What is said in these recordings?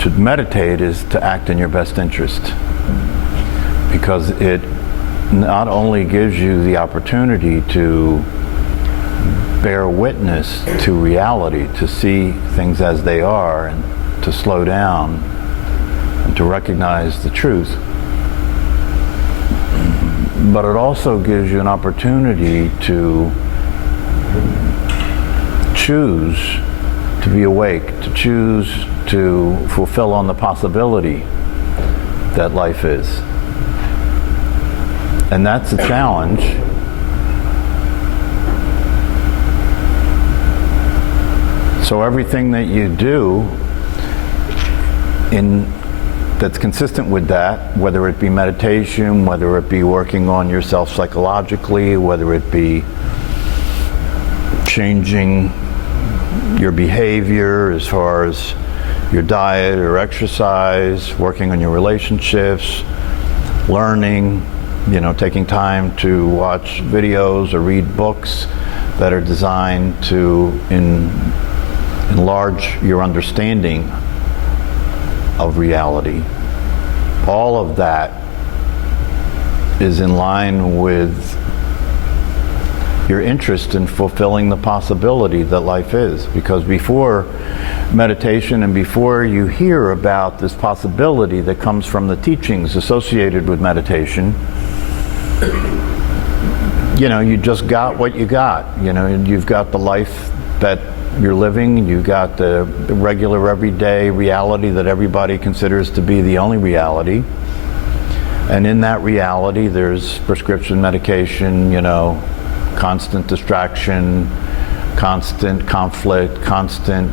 to meditate is to act in your best interest, because it not only gives you the opportunity to bear witness to reality, to see things as they are, and to slow down and to recognize the truth, but it also gives you an opportunity to choose to be awake, to choose to fulfill on the possibility that life is. And that's a challenge. So everything that you do that's consistent with that, whether it be meditation, whether it be working on yourself psychologically, whether it be changing your behavior as far as your diet or exercise, working on your relationships, learning, taking time to watch videos or read books that are designed to enlarge your understanding of reality. All of that is in line with your interest in fulfilling the possibility that life is. Because before meditation and before you hear about this possibility that comes from the teachings associated with meditation, you just got what you got. You've got the life that you're living, you've got the regular everyday reality that everybody considers to be the only reality. And in that reality there's prescription medication, constant distraction, constant conflict, constant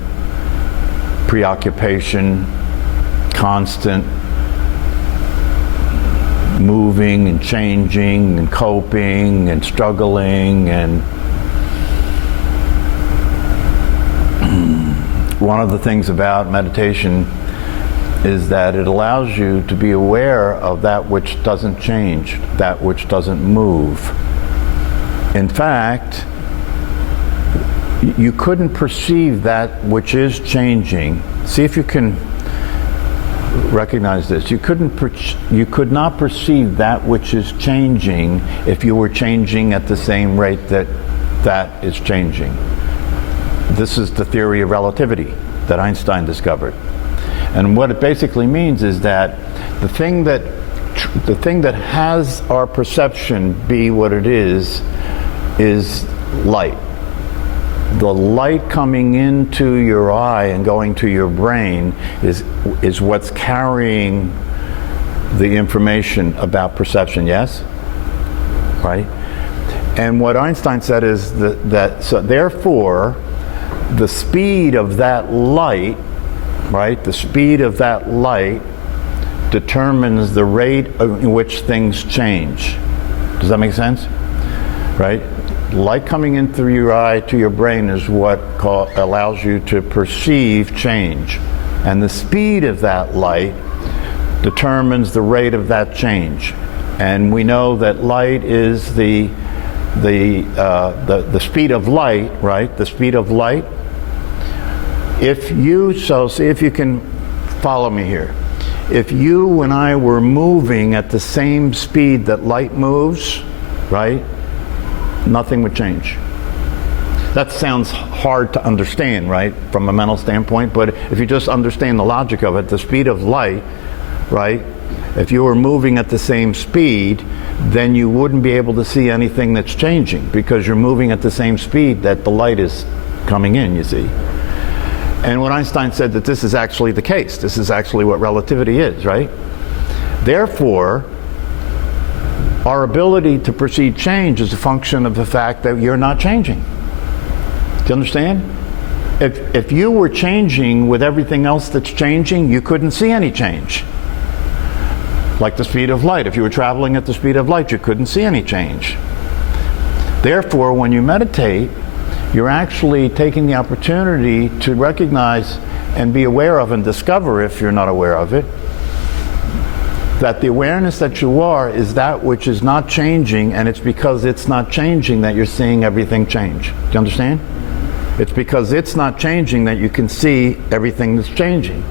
preoccupation, constant moving and changing and coping and struggling. And one of the things about meditation is that it allows you to be aware of that which doesn't change, that which doesn't move. In fact, you couldn't perceive that which is changing. See if you can recognize this. You could not perceive that which is changing if you were changing at the same rate that is changing. This is the theory of relativity that Einstein discovered. And what it basically means is that the thing that has our perception be what it is light. The light coming into your eye and going to your brain is what's carrying the information about perception, yes? Right? And what Einstein said is that so therefore the speed of that light, right? The speed of that light determines the rate in which things change. Does that make sense? Right? Light coming in through your eye to your brain is what allows you to perceive change. And the speed of that light determines the rate of that change. And we know that light is the speed of light, right? The speed of light. See if you can follow me here. If you and I were moving at the same speed that light moves, right? Nothing would change. That sounds hard to understand, right, from a mental standpoint, but if you just understand the logic of it, the speed of light, right, if you were moving at the same speed, then you wouldn't be able to see anything that's changing because you're moving at the same speed that the light is coming in, you see. And what Einstein said that this is actually the case. This is actually what relativity is, right? Therefore, our ability to perceive change is a function of the fact that you're not changing. Do you understand? If you were changing with everything else that's changing, you couldn't see any change. Like the speed of light. If you were traveling at the speed of light, you couldn't see any change. Therefore, when you meditate, you're actually taking the opportunity to recognize and be aware of and discover, if you're not aware of it, that the awareness that you are is that which is not changing, and it's because it's not changing that you're seeing everything change. Do you understand? It's because it's not changing that you can see everything that's changing.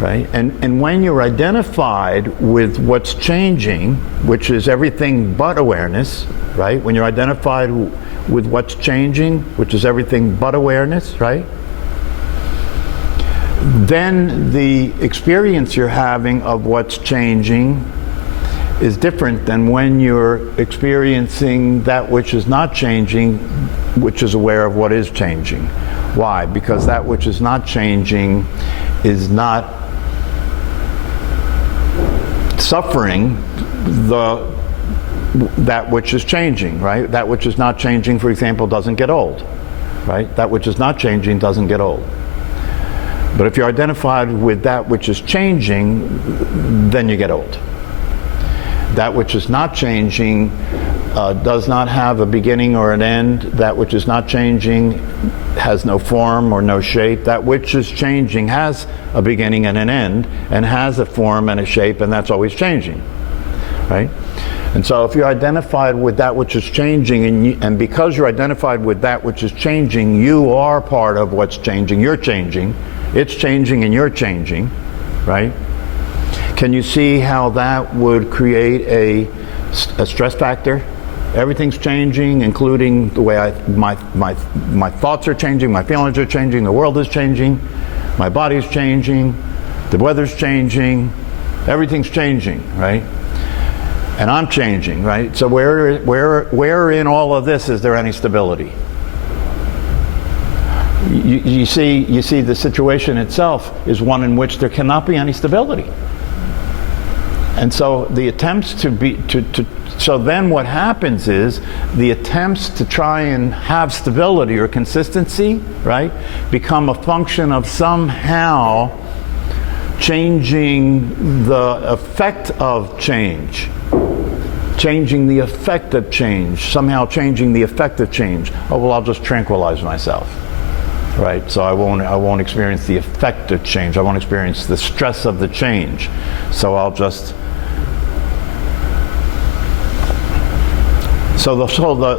right? And when you're identified with what's changing, which is everything but awareness, right? When you're identified with what's changing, which is everything but awareness, right? Then the experience you're having of what's changing is different than when you're experiencing that which is not changing, which is aware of what is changing. Why? Because that which is not changing is not suffering that which is changing, right? That which is not changing, for example, doesn't get old, right? That which is not changing doesn't get old. But if you're identified with that which is changing, then you get old. That which is not changing does not have a beginning or an end. That which is not changing has no form or no shape. That which is changing has a beginning and an end, and has a form and a shape, and that's always changing, right? And so if you're identified with that which is changing, and because you're identified with that which is changing, you are part of what's changing. You're changing. It's changing and you're changing, right? Can you see how that would create a stress factor? Everything's changing, including the way my thoughts are changing, my feelings are changing, the world is changing, my body's changing, the weather's changing, everything's changing, right? And I'm changing, right? So where in all of this is there any stability? You see the situation itself is one in which there cannot be any stability. And so the attempts so then what happens is the attempts to try and have stability or consistency, right, become a function of somehow changing the effect of change. Changing the effect of change, somehow changing the effect of change. Oh, well, I'll just tranquilize myself, right? So I won't experience the effect of change. I won't experience the stress of the change. So I'll just. So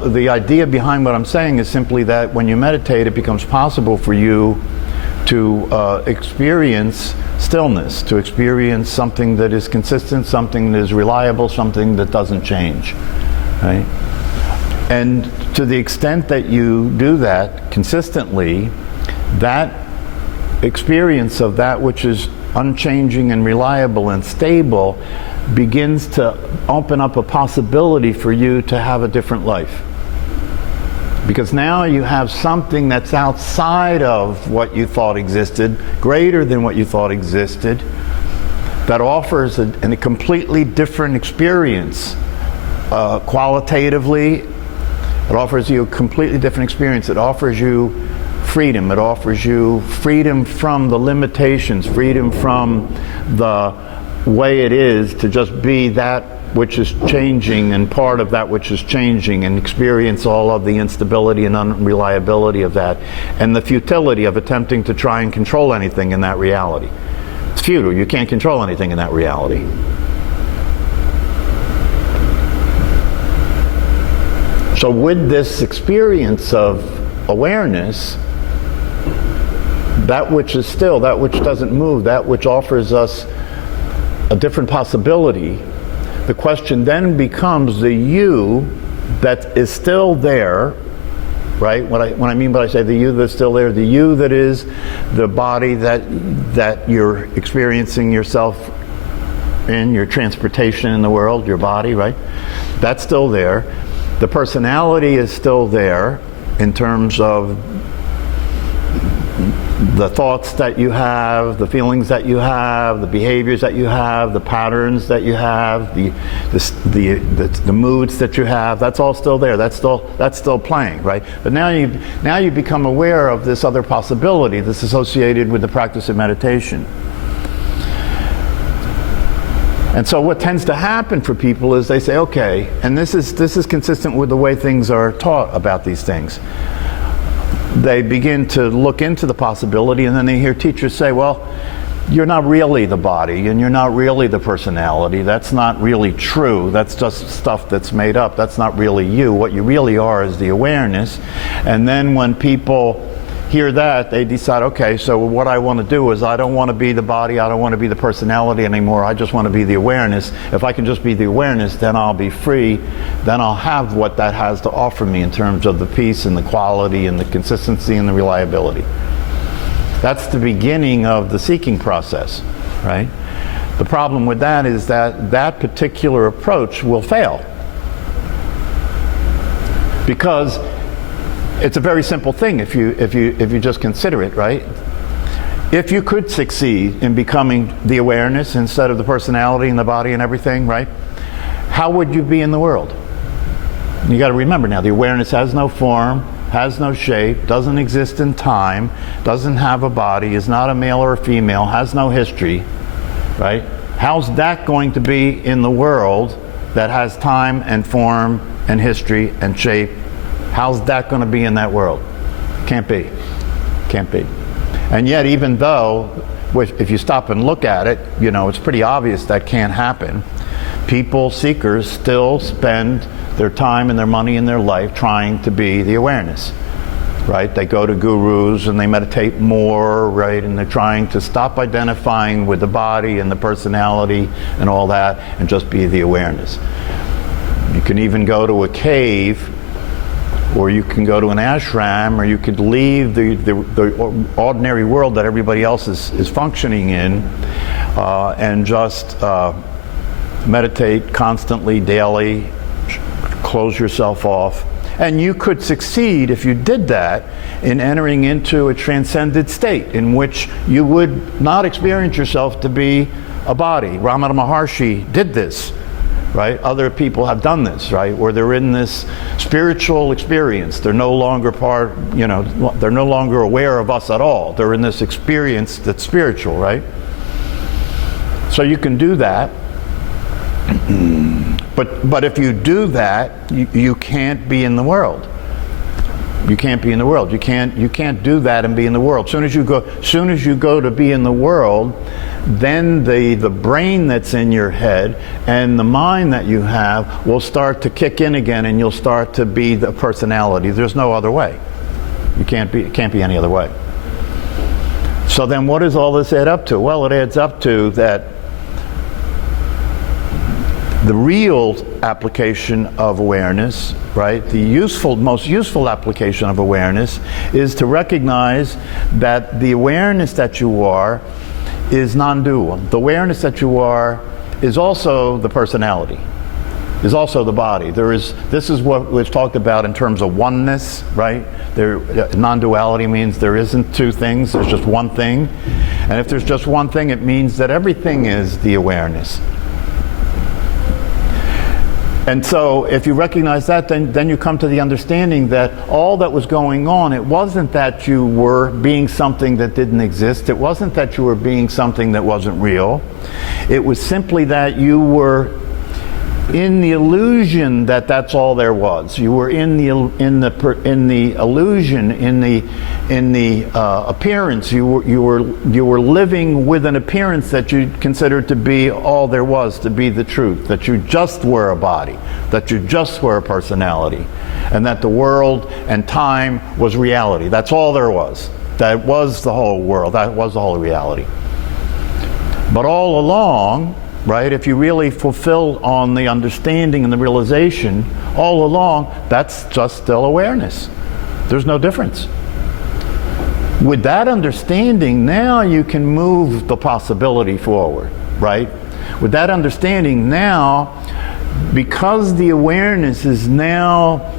the idea behind what I'm saying is simply that when you meditate, it becomes possible for you to experience stillness, to experience something that is consistent, something that is reliable, something that doesn't change, right? And to the extent that you do that consistently, that experience of that which is unchanging and reliable and stable begins to open up a possibility for you to have a different life. Because now you have something that's outside of what you thought existed, greater than what you thought existed, that offers a completely different experience. Qualitatively, it offers you a completely different experience. It offers you freedom. It offers you freedom from the limitations, freedom from the way it is to just be that which is changing and part of that which is changing, and experience all of the instability and unreliability of that, and the futility of attempting to try and control anything in that reality. It's futile. You can't control anything in that reality. So with this experience of awareness, that which is still, that which doesn't move, that which offers us a different possibility, the question then becomes the you that is still there, right? When I mean by I say the you that's still there, the you that is the body that you're experiencing yourself in, your transportation in the world, your body, right? That's still there. The personality is still there in terms of the thoughts that you have, the feelings that you have, the behaviors that you have, the patterns that you have, the moods that you have. That's all still there. That's still playing, right? But now you become aware of this other possibility that's associated with the practice of meditation. And so what tends to happen for people is they say, okay, and this is consistent with the way things are taught about these things. They begin to look into the possibility, and then they hear teachers say, well, you're not really the body, and you're not really the personality. That's not really true. That's just stuff that's made up. That's not really you. What you really are is the awareness. And then when people hear that, they decide, okay, so what I want to do is I don't want to be the body, I don't want to be the personality anymore, I just want to be the awareness. If I can just be the awareness, then I'll be free, then I'll have what that has to offer me in terms of the peace and the quality and the consistency and the reliability. That's the beginning of the seeking process, right? The problem with that is that that particular approach will fail. Because it's a very simple thing if you just consider it, right? If you could succeed in becoming the awareness instead of the personality and the body and everything, right? How would you be in the world? You got to remember now, the awareness has no form, has no shape, doesn't exist in time, doesn't have a body, is not a male or a female, has no history, right? How's that going to be in the world that has time and form and history and shape? How's that going to be in that world? Can't be. Can't be. And yet, even though, if you stop and look at it, you know, it's pretty obvious that can't happen. People, seekers, still spend their time and their money and their life trying to be the awareness, right? They go to gurus and they meditate more, right? And they're trying to stop identifying with the body and the personality and all that and just be the awareness. You can even go to a cave, or you can go to an ashram, or you could leave the ordinary world that everybody else is functioning in and just meditate constantly, daily, close yourself off. And you could succeed if you did that in entering into a transcended state in which you would not experience yourself to be a body. Ramana Maharshi did this. Right? Other people have done this, right? Where they're in this spiritual experience. They're no longer part, you know, they're no longer aware of us at all. They're in this experience that's spiritual, right? So you can do that. But if you do that, you can't be in the world. You can't be in the world. You can't do that and be in the world. Soon as you go to be in the world, then the brain that's in your head and the mind that you have will start to kick in again, and you'll start to be the personality. There's no other way. It can't be any other way. So then what does all this add up to? Well, it adds up to that the real application of awareness, right, the most useful application of awareness is to recognize that the awareness that you are is non-dual. The awareness that you are is also the personality, is also the body. This is what was talked about in terms of oneness, right? Non-duality means there isn't two things, there's just one thing. And if there's just one thing, it means that everything is the awareness. And so if you recognize that, then you come to the understanding that all that was going on, it wasn't that you were being something that didn't exist. It wasn't that you were being something that wasn't real. It was simply that you were in the illusion that that's all there was. You were in the illusion, in the appearance. You were living with an appearance that you considered to be all there was, to be the truth. That you just were a body, that you just were a personality, and that the world and time was reality. That's all there was. That was the whole world. That was the whole reality. But all along, right, if you really fulfill on the understanding and the realization, all along, that's just still awareness. There's no difference. With that understanding, now you can move the possibility forward, right? With that understanding now, because the awareness is now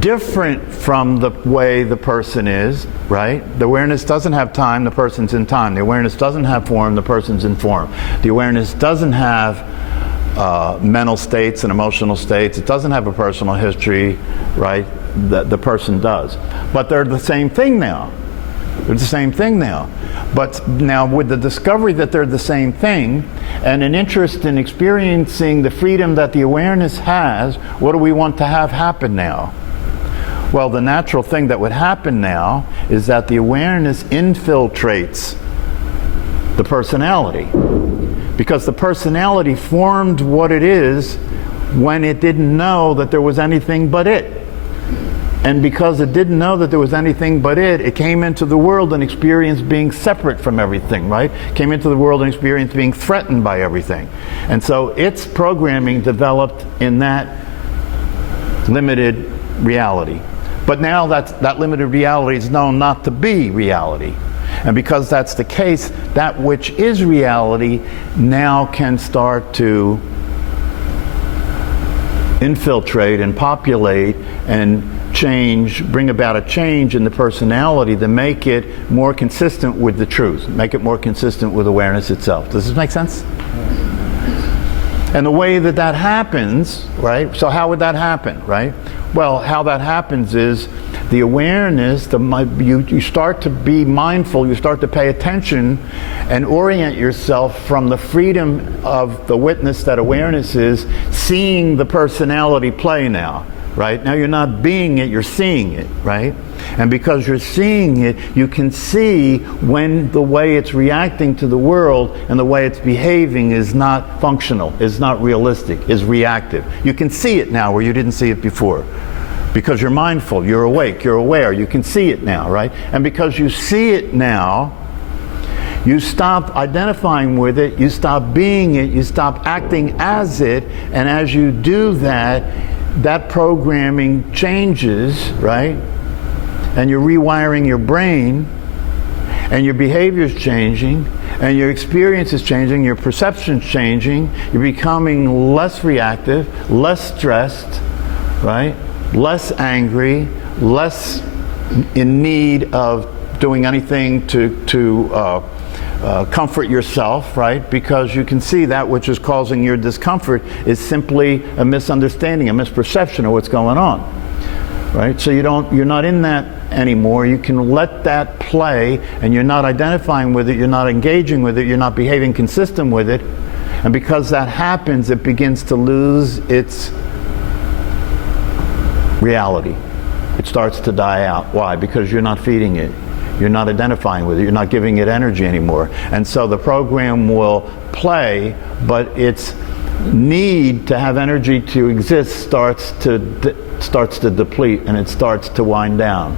different from the way the person is, right? The awareness doesn't have time, the person's in time. The awareness doesn't have form, the person's in form. The awareness doesn't have mental states and emotional states. It doesn't have a personal history, right? The person does. But they're the same thing now. They're the same thing now. But now with the discovery that they're the same thing and an interest in experiencing the freedom that the awareness has, what do we want to have happen now? Well, the natural thing that would happen now is that the awareness infiltrates the personality. Because the personality formed what it is when it didn't know that there was anything but it. And because it didn't know that there was anything but it came into the world and experienced being separate from everything, right? Came into the world and experienced being threatened by everything. And so its programming developed in that limited reality. But now that limited reality is known not to be reality. And because that's the case, that which is reality now can start to infiltrate and populate and change, bring about a change in the personality to make it more consistent with the truth, make it more consistent with awareness itself. Does this make sense? And the way that happens, right? So how would that happen, right? Well, how that happens is the awareness, you start to be mindful, you start to pay attention and orient yourself from the freedom of the witness that awareness is, seeing the personality play now. Right? Now you're not being it, you're seeing it, right? And because you're seeing it, you can see when the way it's reacting to the world and the way it's behaving is not functional, is not realistic, is reactive. You can see it now where you didn't see it before. Because you're mindful, you're awake, you're aware, you can see it now, right? And because you see it now, you stop identifying with it, you stop being it, you stop acting as it, and as you do that, that programming changes, right? And you're rewiring your brain, and your behavior's changing, and your experience is changing, your perception's changing, you're becoming less reactive, less stressed, right? Less angry, less in need of doing anything to comfort yourself, right? Because you can see that which is causing your discomfort is simply a misunderstanding, a misperception of what's going on, right? So you're not in that anymore. You can let that play, and you're not identifying with it, you're not engaging with it, you're not behaving consistent with it. And because that happens, it begins to lose its reality. It starts to die out. Why? Because you're not feeding it. You're not identifying with it. You're not giving it energy anymore. And so the program will play, but its need to have energy to exist starts to deplete, and it starts to wind down.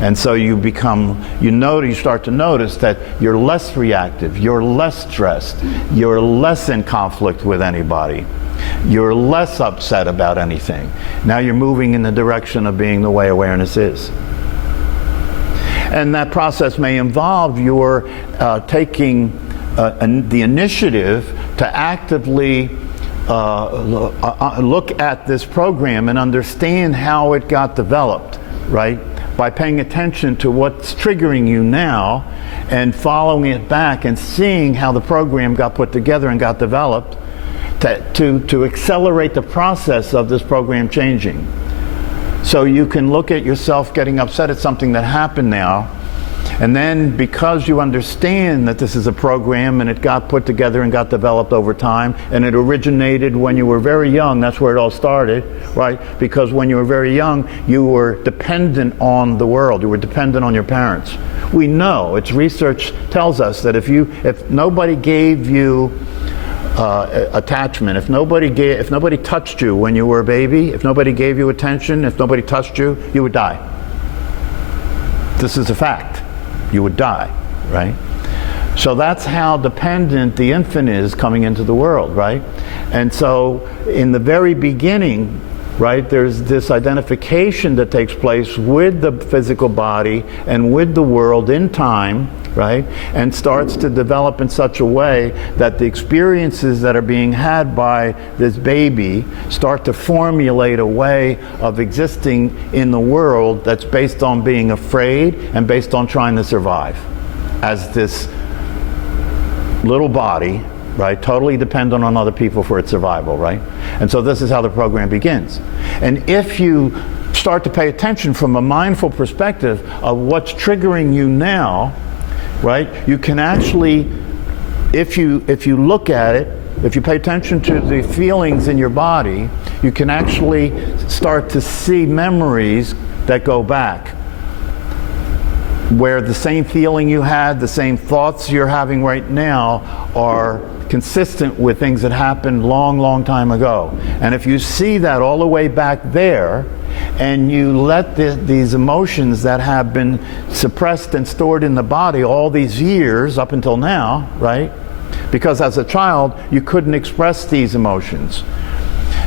And so you start to notice that you're less reactive, you're less stressed, you're less in conflict with anybody. You're less upset about anything. Now you're moving in the direction of being the way awareness is. And that process may involve your taking the initiative to actively look at this program and understand how it got developed, right? By paying attention to what's triggering you now and following it back and seeing how the program got put together and got developed to accelerate the process of this program changing. So you can look at yourself getting upset at something that happened now, and then because you understand that this is a program and it got put together and got developed over time, and it originated when you were very young, that's where it all started, right? Because when you were very young, you were dependent on the world, you were dependent on your parents. We know, it's research tells us that if nobody gave you attachment, if nobody touched you when you were a baby, if nobody gave you attention, if nobody touched you, you would die. This is a fact. You would die, right? So that's how dependent the infant is coming into the world, right? And so in the very beginning, right, there's this identification that takes place with the physical body and with the world in time, right, and starts to develop in such a way that the experiences that are being had by this baby start to formulate a way of existing in the world that's based on being afraid and based on trying to survive as this little body, right, totally dependent on other people for its survival, right? And so this is how the program begins. And if you start to pay attention from a mindful perspective of what's triggering you now, right, you can actually, if you look at it, if you pay attention to the feelings in your body, you can actually start to see memories that go back, where the same feeling you had, the same thoughts you're having right now are consistent with things that happened long, long time ago. And if you see that all the way back there, And you let these emotions that have been suppressed and stored in the body all these years up until now, right? Because as a child, you couldn't express these emotions.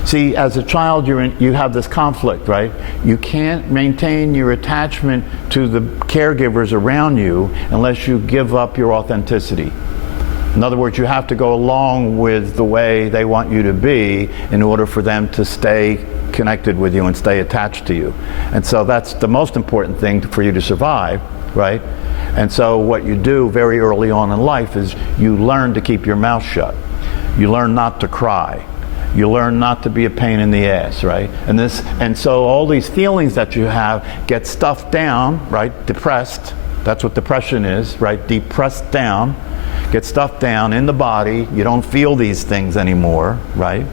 See, as a child, you have this conflict, right? You can't maintain your attachment to the caregivers around you unless you give up your authenticity. In other words, you have to go along with the way they want you to be in order for them to stay connected with you and stay attached to you. And so that's the most important thing for you to survive, right? And so what you do very early on in life is you learn to keep your mouth shut. You learn not to cry. You learn not to be a pain in the ass, right? And so all these feelings that you have get stuffed down, right? Depressed. That's what depression is, right? Depressed down. Get stuffed down in the body. You don't feel these things anymore, right?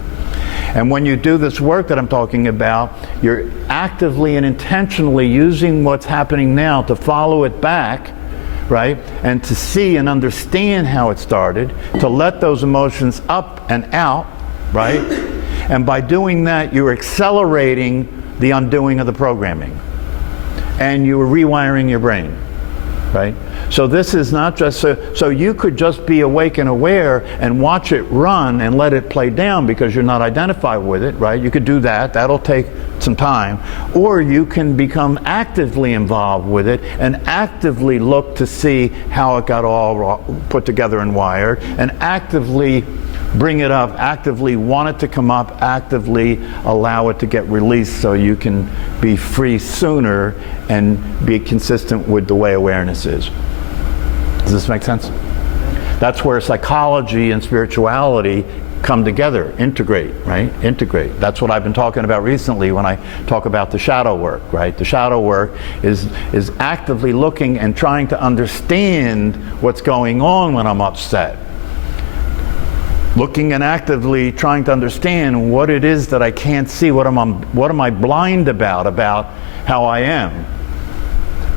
And when you do this work that I'm talking about, you're actively and intentionally using what's happening now to follow it back, right? And to see and understand how it started, to let those emotions up and out, right? And by doing that, you're accelerating the undoing of the programming. And you're rewiring your brain, right? So this is not just so you could just be awake and aware and watch it run and let it play down because you're not identified with it, right? You could do that. That'll take some time. Or you can become actively involved with it and actively look to see how it got all put together and wired, and actively bring it up, actively want it to come up, actively allow it to get released so you can be free sooner and be consistent with the way awareness is. Does this make sense? That's where psychology and spirituality come together, integrate, right? Integrate. That's what I've been talking about recently when I talk about the shadow work, right? The shadow work is actively looking and trying to understand what's going on when I'm upset. Looking and actively trying to understand what it is that I can't see, what am I blind about how I am.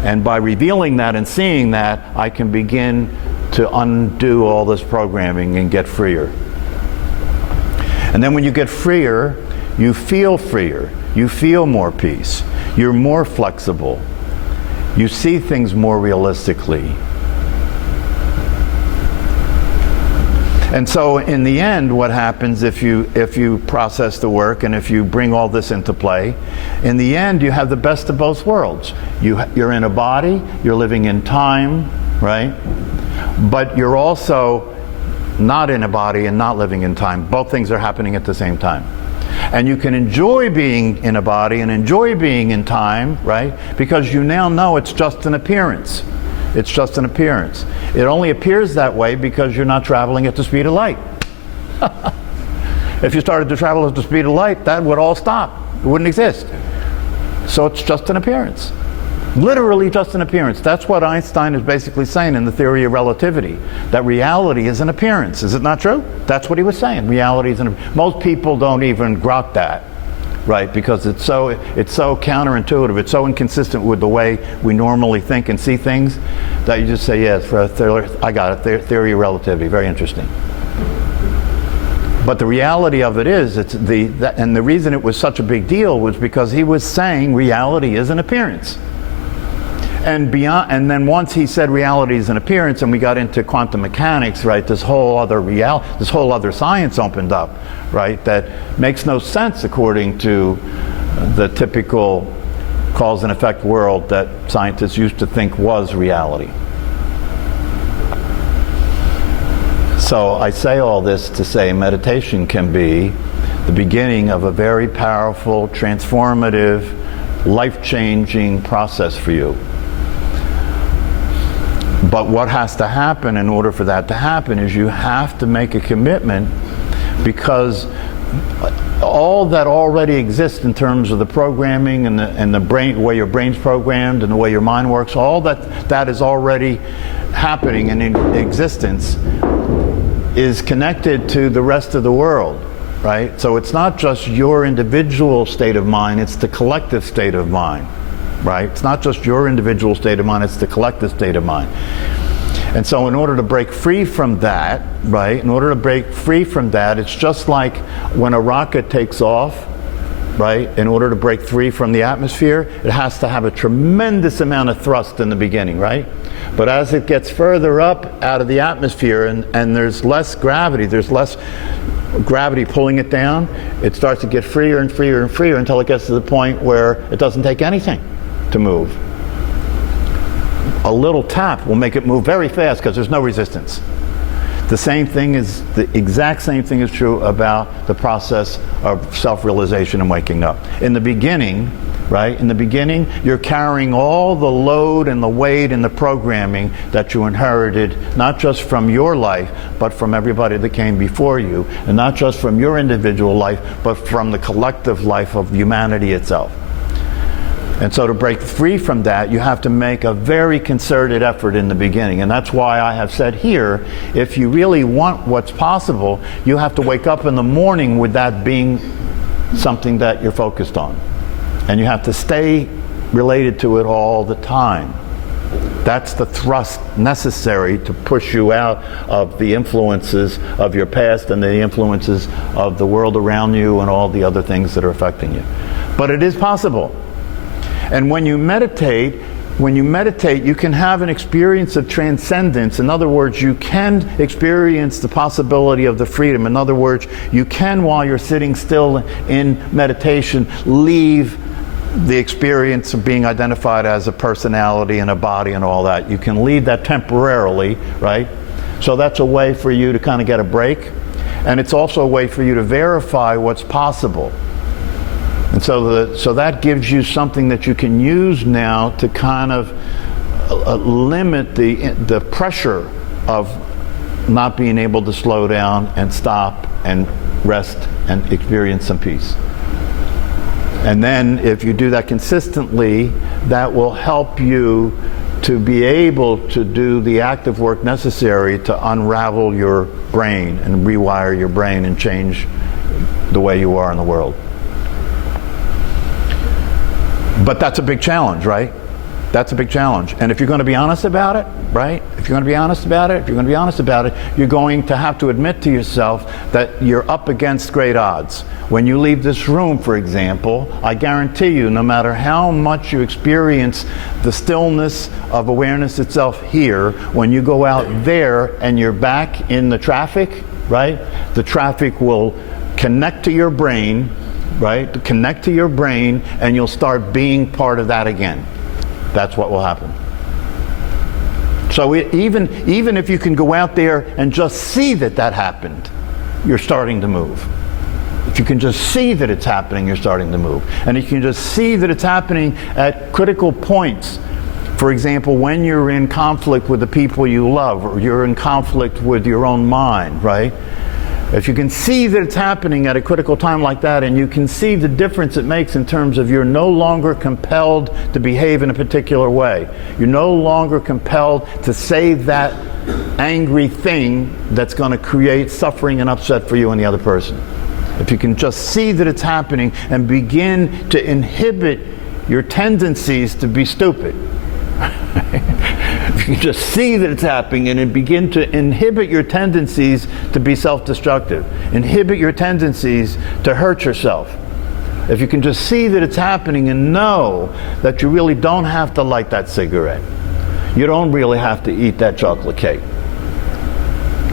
And by revealing that and seeing that, I can begin to undo all this programming and get freer. And then when you get freer, you feel more peace, you're more flexible, you see things more realistically. And so in the end, what happens if you process the work and if you bring all this into play, in the end you have the best of both worlds. You're in a body, you're living in time, right? But you're also not in a body and not living in time. Both things are happening at the same time. And you can enjoy being in a body and enjoy being in time, right? Because you now know it's just an appearance. It's just an appearance. It only appears that way because you're not traveling at the speed of light. If you started to travel at the speed of light, that would all stop. It wouldn't exist. So it's just an appearance. Literally just an appearance. That's what Einstein is basically saying in the theory of relativity, that reality is an appearance. Is it not true? That's what he was saying. Reality is most people don't even grok that, right? Because it's so counterintuitive. It's so inconsistent with the way we normally think and see things that you just say, yes, I got it. Theory of relativity. Very interesting. But the reality of it is, and the reason it was such a big deal was because he was saying reality is an appearance. And then once he said reality is an appearance, and we got into quantum mechanics, right? This whole other science opened up, right? That makes no sense according to the typical cause and effect world that scientists used to think was reality. So I say all this to say meditation can be the beginning of a very powerful, transformative, life-changing process for you. But what has to happen in order for that to happen is you have to make a commitment, because all that already exists in terms of the programming and the brain, the way your brain's programmed and the way your mind works, all that is already happening and in existence is connected to the rest of the world, right? So it's not just your individual state of mind, it's the collective state of mind. Right? It's not just your individual state of mind, it's the collective state of mind. And so in order to break free from that, right, it's just like when a rocket takes off, right, in order to break free from the atmosphere, it has to have a tremendous amount of thrust in the beginning, right? But as it gets further up out of the atmosphere and there's less gravity pulling it down, it starts to get freer and freer and freer until it gets to the point where it doesn't take anything to move. A little tap will make it move very fast because there's no resistance. The exact same thing is true about the process of self-realization and waking up. In the beginning, right? In the beginning, you're carrying all the load and the weight and the programming that you inherited, not just from your life, but from everybody that came before you, and not just from your individual life, but from the collective life of humanity itself. And so to break free from that, you have to make a very concerted effort in the beginning. And that's why I have said here, if you really want what's possible, you have to wake up in the morning with that being something that you're focused on. And you have to stay related to it all the time. That's the thrust necessary to push you out of the influences of your past and the influences of the world around you and all the other things that are affecting you. But it is possible. And when you meditate, you can have an experience of transcendence. In other words, you can experience the possibility of the freedom. In other words, you can, while you're sitting still in meditation, leave the experience of being identified as a personality and a body and all that. You can leave that temporarily, right? So that's a way for you to kind of get a break. And it's also a way for you to verify what's possible. And so that gives you something that you can use now to kind of limit the pressure of not being able to slow down and stop and rest and experience some peace. And then if you do that consistently, that will help you to be able to do the active work necessary to unravel your brain and rewire your brain and change the way you are in the world. But that's a big challenge, right? That's a big challenge. And if you're going to be honest about it, right? If you're going to be honest about it, you're going to have to admit to yourself that you're up against great odds. When you leave this room, for example, I guarantee you, no matter how much you experience the stillness of awareness itself here, when you go out there and you're back in the traffic, right? The traffic will connect to your brain, right? Connect to your brain, and you'll start being part of that again. That's what will happen. So even if you can go out there and just see that happened, you're starting to move. If you can just see that it's happening, you're starting to move. And if you can just see that it's happening at critical points, for example, when you're in conflict with the people you love, or you're in conflict with your own mind, right? If you can see that it's happening at a critical time like that, and you can see the difference it makes in terms of you're no longer compelled to behave in a particular way. You're no longer compelled to say that angry thing that's going to create suffering and upset for you and the other person. If you can just see that it's happening and begin to inhibit your tendencies to be stupid. If you can just see that it's happening and begin to inhibit your tendencies to be self-destructive, inhibit your tendencies to hurt yourself. If you can just see that it's happening and know that you really don't have to light that cigarette, you don't really have to eat that chocolate cake,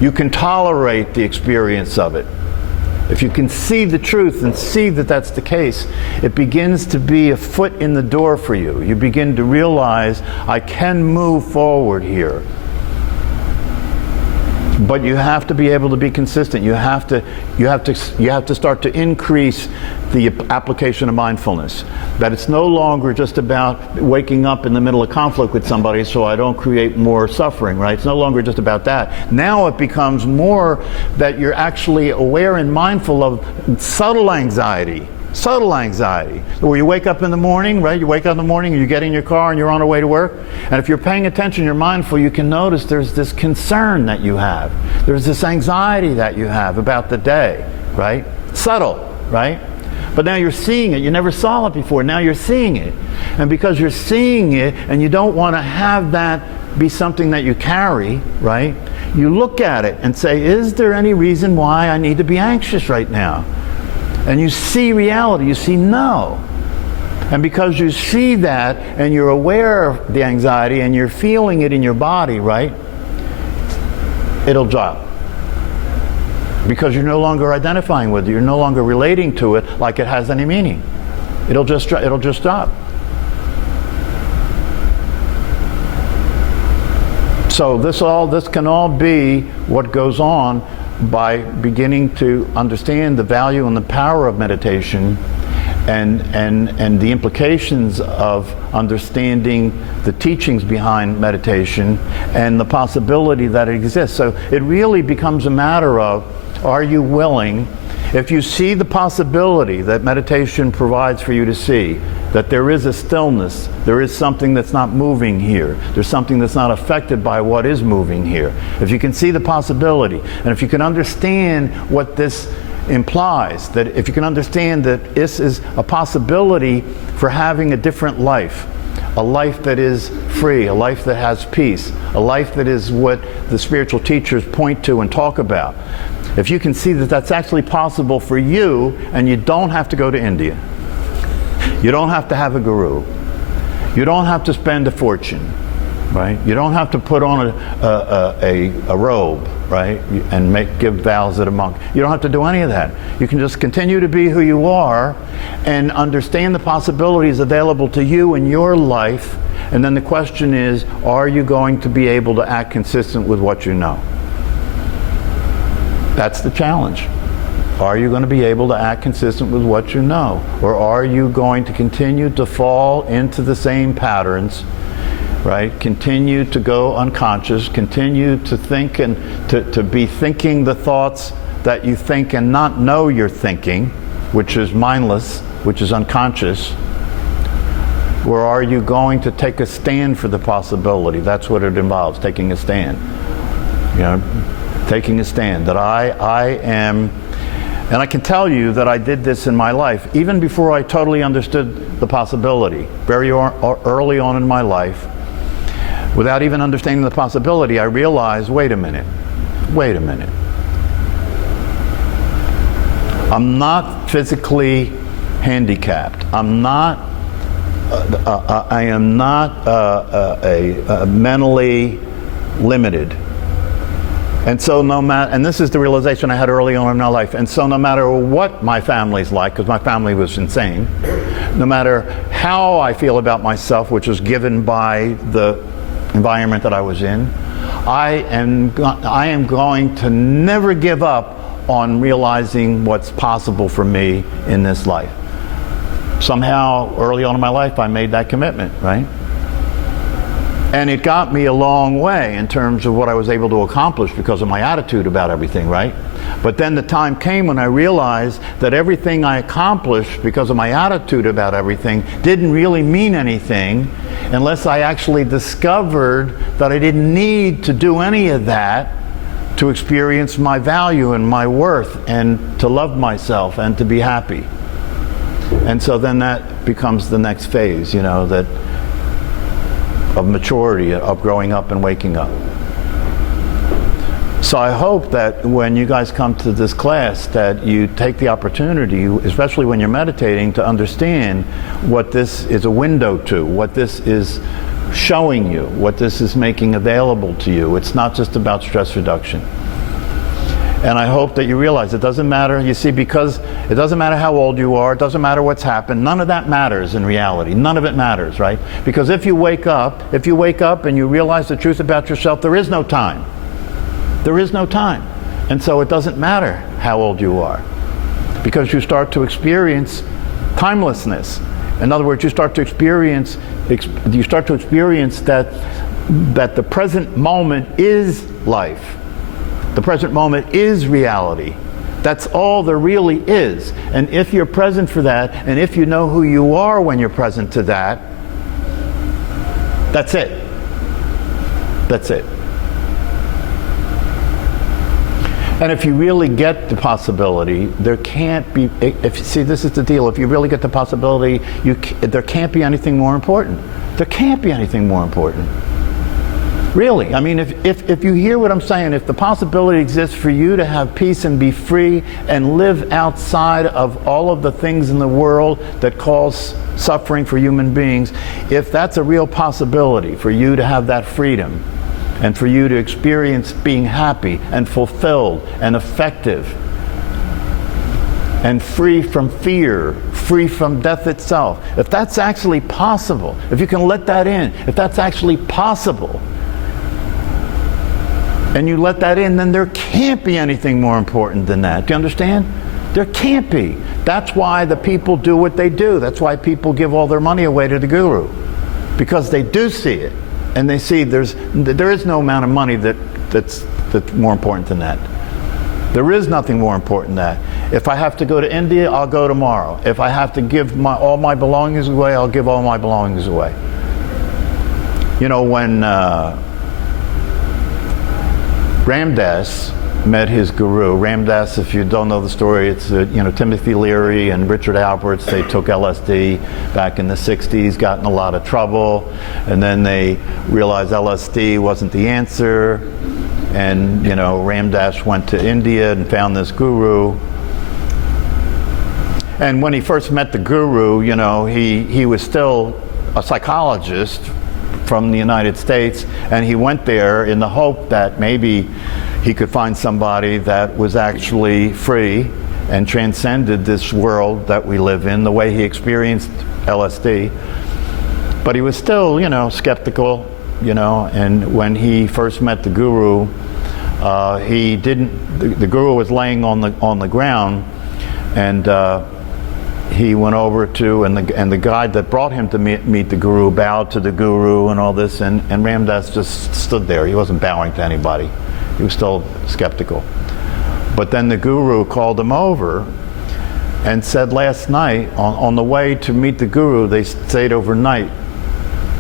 you can tolerate the experience of it. If you can see the truth and see that that's the case, it begins to be a foot in the door for you. You begin to realize, I can move forward here. But you have to be able to be consistent. You have to start to increase the application of mindfulness. That it's no longer just about waking up in the middle of conflict with somebody so I don't create more suffering, right? It's no longer just about that. Now it becomes more that you're actually aware and mindful of subtle anxiety. Subtle anxiety, where you wake up in the morning, right? You wake up in the morning and you get in your car and you're on the way to work. And if you're paying attention, you're mindful, you can notice there's this concern that you have. There's this anxiety that you have about the day, right? Subtle, right? But now you're seeing it. You never saw it before. Now you're seeing it. And because you're seeing it and you don't want to have that be something that you carry, right? You look at it and say, is there any reason why I need to be anxious right now? And you see reality, you see no. And because you see that and you're aware of the anxiety and you're feeling it in your body, right? It'll drop. Because you're no longer identifying with it, you're no longer relating to it like it has any meaning. It'll just stop. So this can all be what goes on by beginning to understand the value and the power of meditation, and the implications of understanding the teachings behind meditation and the possibility that it exists. So it really becomes a matter of, are you willing, if you see the possibility that meditation provides for you to see, that there is a stillness, there is something that's not moving here, there's something that's not affected by what is moving here. If you can see the possibility, and if you can understand what this implies, that if you can understand that this is a possibility for having a different life, a life that is free, a life that has peace, a life that is what the spiritual teachers point to and talk about. If you can see that that's actually possible for you, and you don't have to go to India, you don't have to have a guru, you don't have to spend a fortune, right? You don't have to put on a robe, right? And give vows at a monk. You don't have to do any of that. You can just continue to be who you are and understand the possibilities available to you in your life. And then the question is, are you going to be able to act consistent with what you know? That's the challenge. Are you going to be able to act consistent with what you know? Or are you going to continue to fall into the same patterns, right? Continue to go unconscious, continue to think and to be thinking the thoughts that you think and not know you're thinking, which is mindless, which is unconscious? Or are you going to take a stand for the possibility? That's what it involves, taking a stand. You know, taking a stand, that I am, and I can tell you that I did this in my life, even before I totally understood the possibility. Very early on in my life, without even understanding the possibility, I realized, wait a minute. I'm not physically handicapped. I am not mentally limited. And so and this is the realization I had early on in my life, and so no matter what my family's like, because my family was insane, no matter how I feel about myself, which was given by the environment that I was in, I am going to never give up on realizing what's possible for me in this life. Somehow, early on in my life, I made that commitment, right? And it got me a long way in terms of what I was able to accomplish because of my attitude about everything, right? But then the time came when I realized that everything I accomplished because of my attitude about everything didn't really mean anything unless I actually discovered that I didn't need to do any of that to experience my value and my worth and to love myself and to be happy. And so then that becomes the next phase, you know, that of maturity, of growing up and waking up. So I hope that when you guys come to this class that you take the opportunity, especially when you're meditating, to understand what this is a window to, what this is showing you, what this is making available to you. It's not just about stress reduction. And I hope that you realize it doesn't matter, you see, because it doesn't matter how old you are, it doesn't matter what's happened, none of that matters in reality. None of it matters, right? Because if you wake up and you realize the truth about yourself, there is no time. There is no time. And so it doesn't matter how old you are, because you start to experience timelessness. In other words, you start to experience that the present moment is life. The present moment is reality. That's all there really is. And if you're present for that, and if you know who you are when you're present to that, that's it. That's it. And if you really get the possibility, there can't be, see, this is the deal, if you really get the possibility, there can't be anything more important. There can't be anything more important. Really, I mean, if you hear what I'm saying, if the possibility exists for you to have peace and be free and live outside of all of the things in the world that cause suffering for human beings, if that's a real possibility for you to have that freedom and for you to experience being happy and fulfilled and effective and free from fear, free from death itself, if that's actually possible, if you can let that in, if that's actually possible, and you let that in, then there can't be anything more important than that. Do you understand? There can't be. That's why the people do what they do. That's why people give all their money away to the guru. Because they do see it. And they see there is no amount of money that's more important than that. There is nothing more important than that. If I have to go to India, I'll go tomorrow. If I have to give all my belongings away, I'll give all my belongings away. You know, when Ramdas met his guru. Ramdas, if you don't know the story, it's Timothy Leary and Richard Alberts. They took LSD back in the 60s, got in a lot of trouble, and then they realized LSD wasn't the answer, and Ramdas went to India and found this guru. And when he first met the guru, he was still a psychologist from the United States, and he went there in the hope that maybe he could find somebody that was actually free and transcended this world that we live in, the way he experienced LSD. But he was still, skeptical, and when he first met the guru, the guru was laying on the ground, and he went over to, and the guide that brought him to meet the guru bowed to the guru and all this, and Ramdas just stood there. He wasn't bowing to anybody. He was still skeptical. But then the guru called him over and said last night, on the way to meet the guru, they stayed overnight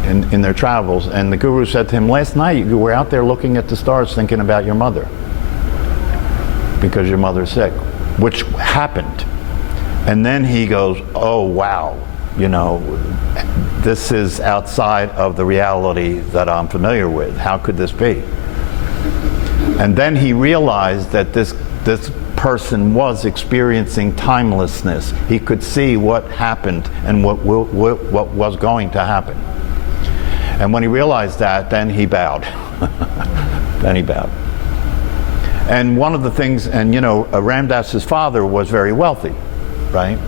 in their travels, and the guru said to him, last night you were out there looking at the stars thinking about your mother because your mother's sick, which happened. And then he goes, oh wow, this is outside of the reality that I'm familiar with. How could this be? And then he realized that this person was experiencing timelessness. He could see what happened and what was going to happen. And when he realized that, then he bowed. Then he bowed. And one of the things, and Ramdas's father was very wealthy, right?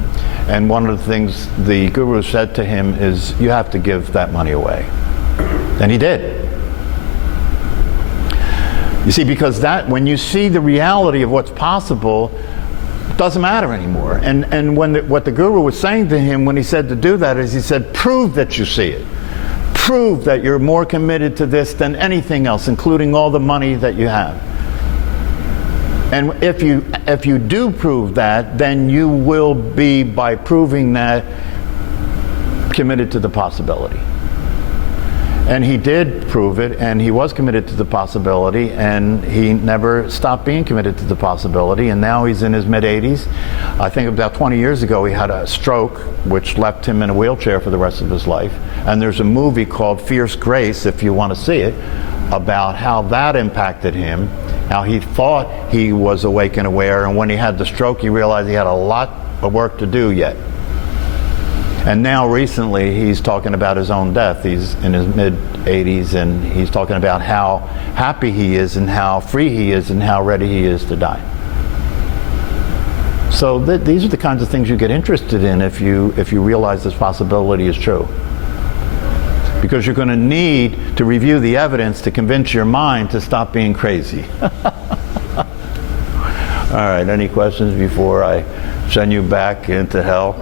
And one of the things the guru said to him is, you have to give that money away. And he did. You see, because when you see the reality of what's possible, it doesn't matter anymore. And what the guru was saying to him when he said to do that is, he said, prove that you see it. Prove that you're more committed to this than anything else, including all the money that you have. And if you do prove that, then you will be, by proving that, committed to the possibility. And he did prove it, and he was committed to the possibility, and he never stopped being committed to the possibility, and now he's in his mid-80s. I think about 20 years ago he had a stroke, which left him in a wheelchair for the rest of his life. And there's a movie called Fierce Grace, if you want to see it, about how that impacted him, how he thought he was awake and aware, and when he had the stroke he realized he had a lot of work to do yet. And now recently he's talking about his own death. He's in his mid-80s, and he's talking about how happy he is and how free he is and how ready he is to die. So these are the kinds of things you get interested in if you realize this possibility is true. Because you're going to need to review the evidence to convince your mind to stop being crazy. All right, any questions before I send you back into hell?